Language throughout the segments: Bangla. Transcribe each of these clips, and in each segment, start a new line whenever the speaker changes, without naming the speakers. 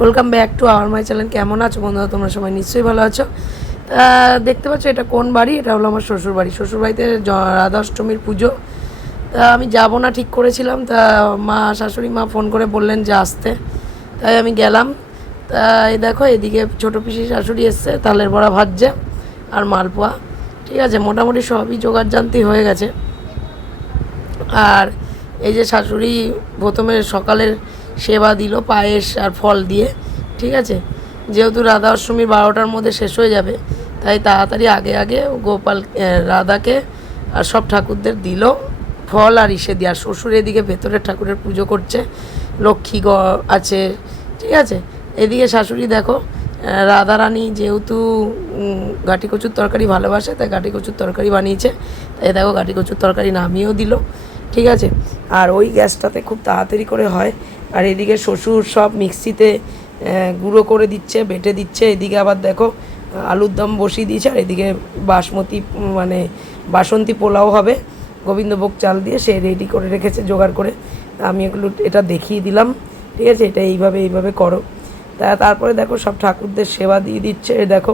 Welcome back to our my channel কেমন আছো বন্ধুরা? তোমরা সবাই নিশ্চয়ই ভালো আছো। দেখতে পাচ্ছ এটা কোন বাড়ি? এটা হলো আমার শ্বশুর বাড়ি। শ্বশুর বাড়িতে জ- রাধা অষ্টমীর পুজো। তা, আমি যাব না ঠিক করেছিলাম। তা, মা, শাশুড়ি, মা ফোন করে বললেন যে আসতে। তাই আমি গেলাম। তা, এই দেখো, এদিকে ছোটো পিসি, শাশুড়ি এসছে, তালের বড়া ভাজছে আর মালপোয়া। ঠিক আছে, মোটামুটি সবই জোগাড় জানতি হয়ে গেছে। আর এই যে শাশুড়ি প্রথমে সকালের সেবা দিল পায়েস আর ফল দিয়ে ঠিক আছে? যেহেতু রাধা অষ্টমী বারোটার মধ্যে শেষ হয়ে যাবে তাই তাড়াতাড়ি আগে আগে গোপাল রাধাকে আর সব ঠাকুরদের দিল ফল আর ইসে দিয়ে। আর শ্বশুর এদিকে ভেতরের ঠাকুরের পুজো করছে লক্ষ্মী গ আছে ঠিক আছে? এদিকে শাশুড়ি দেখো রাধারানী যেহেতু উম, কচুর তরকারি ভালোবাসে তাই গাটি কচুর তরকারি বানিয়েছে তাই দেখো গাটি কচুর তরকারি নামিয়েও দিল। ঠিক আছে? আর ওই গ্যাসটাতে খুব তাড়াতাড়ি করে হয়। আর এদিকে শ্বশুর সব মিক্সিতে গুঁড়ো করে দিচ্ছে, বেটে দিচ্ছে। এদিকে আবার দেখো, আলুর দম বসিয়ে দিয়েছে। আর এদিকে বাসমতি মানে বাসন্তী পোলাও হবে। গোবিন্দভোগ চাল দিয়ে সে রেডি করে রেখেছে, জোগাড় করে। আমি এগুলো, এটা দেখিয়ে দিলাম। ঠিক আছে? এটা এইভাবে এইভাবে করো। তা তারপরে দেখো, সব ঠাকুরদের সেবা দিয়ে দিচ্ছে। দেখো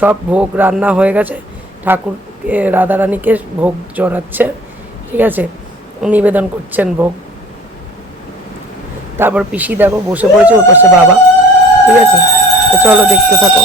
সব ভোগ রান্না হয়ে গেছে। ঠাকুরকে, রাধারানীকে ভোগ চড়াচ্ছে ঠিক আছে? নিবেদন করছেন ভোগ। তারপর পিসি দেখো বসে পড়েছে ওর পাশে বাবা। ঠিক আছে? চলো দেখতে থাকো।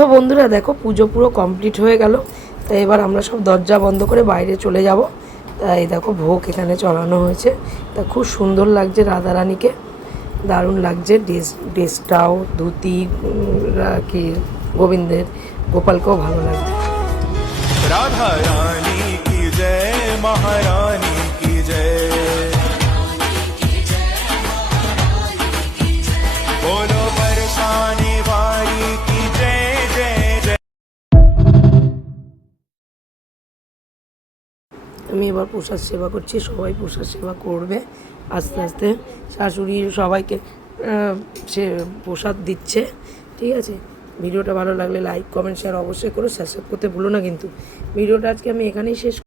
তো বন্ধুরা দেখো পুজো পুরো কমপ্লিট হয়ে গেল। তাই এবার আমরা সব দরজা বন্ধ করে বাইরে চলে যাব। তাই দেখো ভোগ এখানে চড়ানো হয়েছে। তা খুব সুন্দর লাগছে রাধারানীকে। দারুণ লাগছে ড্রেস ড্রেসটাও ধুতি কি, গোবিন্দের। গোপালকেও ভালো লাগছে।
রাধা রানী কি জয় মহারা
আমি এবার প্রসাদ সেবা করছি, সবাই প্রসাদ সেবা করবে। আস্তে আস্তে শাশুড়ি সবাইকে সে প্রসাদ দিচ্ছে, ঠিক আছে? ভিডিওটা ভালো লাগলে লাইক কমেন্ট শেয়ার অবশ্যই করো সাবস্ক্রাইব করতে ভুলো না কিন্তু। ভিডিওটা আজকে আমি এখানেই শেষ